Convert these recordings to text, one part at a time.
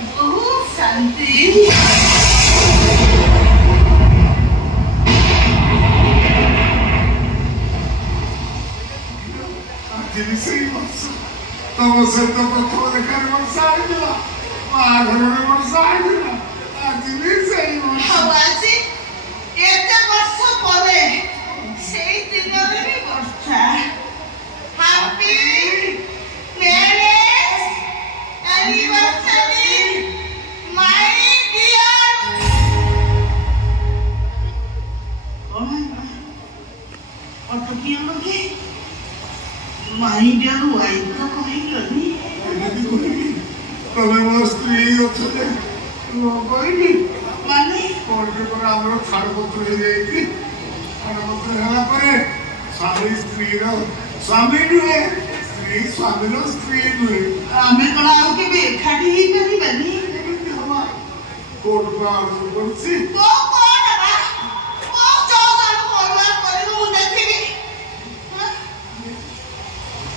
बहुत शांति तब से तो प्रथम देखा वर्षा आइला बाघर में वर्षा आइला आज भी सही हवासी एते वर्ष परे सेई दिन रे भी Varsha happy marriage anniversary my dear और तो क्या लगे माय डियर वाइफ तो कहीं गली तबे वो स्त्री अच्छे कोई माने कोर्ट पर आमर छाड़पत्र हो जाएगी छाड़पत्र होला परे स्वामी स्त्री रो स्वामी नुहे स्त्री स्वामी रो स्त्री नुहे आमे कोन आउ के बे खाडी ही करी बनी कोर्ट पर आमर करसी को कोन बा को जोजन कोरवा करे मु देखिबी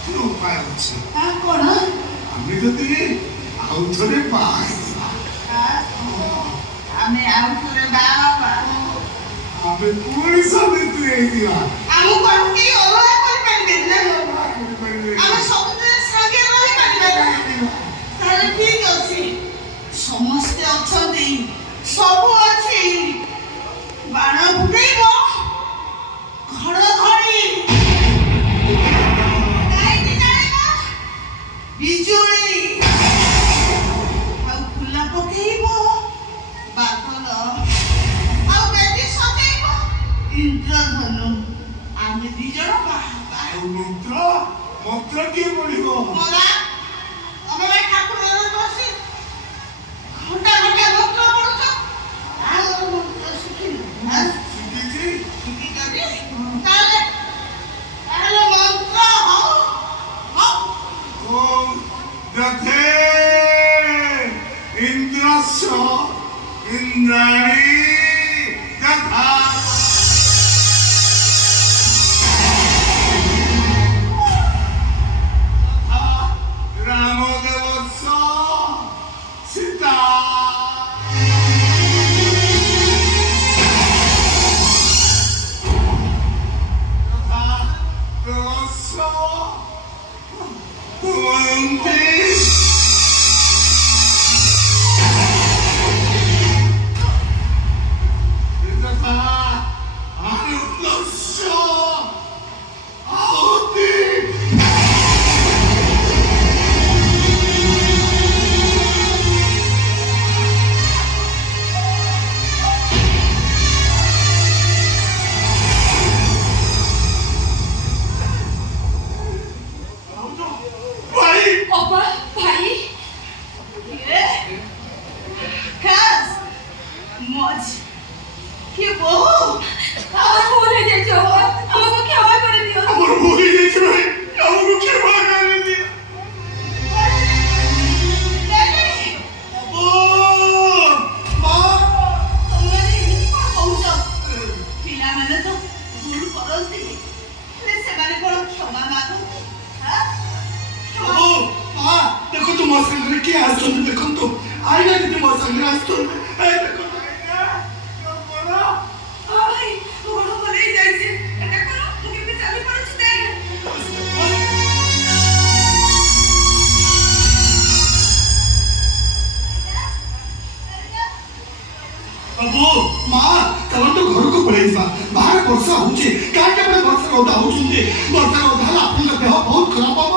तू उपाय अछि हां कोन आमे जति आउ थरे पास आमे आउ थरे बाबा आमे पूरी सावित्री हेतिया आमु कोन की ओला कोन पेंडे ने आमे सब दिन संगे रही पारिबा ताले ठीक अछि समस्त अछंदी सब अछि बाण फुटेइबो घर घड़ी काई नि जाइबो बिजुली आउ फुला पकेइबो बादल आउ बेटी सकेइबो इंद्रधनु आमे दी जण मंत्र मंत्र की पढ़िबो मोला अबे ठाकुर बसी घंटा घंटा मंत्र पढुछ आउ मंत्र सिखिनु हां सिखिछि सिखि गबे ताले ताले मंत्र हो ओम दधे इंद्रस्य इंद्राणी दधा रामदेवस्य सीता दधा देवस्य कुंती Opa, भाई ये खास मौज के बहु আমার ভুল হয়ে গেছে আমাকে ক্ষমা করে দিও আমার ভুল হয়ে গেছে ভাই আমাকে ক্ষমা করে দিও ও মা তোমারে কৌশ পিলা মানে তো ভুল করନ୍ତି ସେମାନେ কোন ক্ষমা মাগো হ্যাঁ ओ मां देखो तो मोर संग के आसन देखो तो आईना दीदी मोर संग आसन ए देखो तो बोला ভাই বড় করে যাইছে এটা করো তুমি কি চাবি পড়ছ দেখ अबो मां चलो तो घर को पळेइबा बाहर वर्षा होचे काटे बड़े वर्षा होता होचुंदे वर्षा होता अपन देह बहुत खराब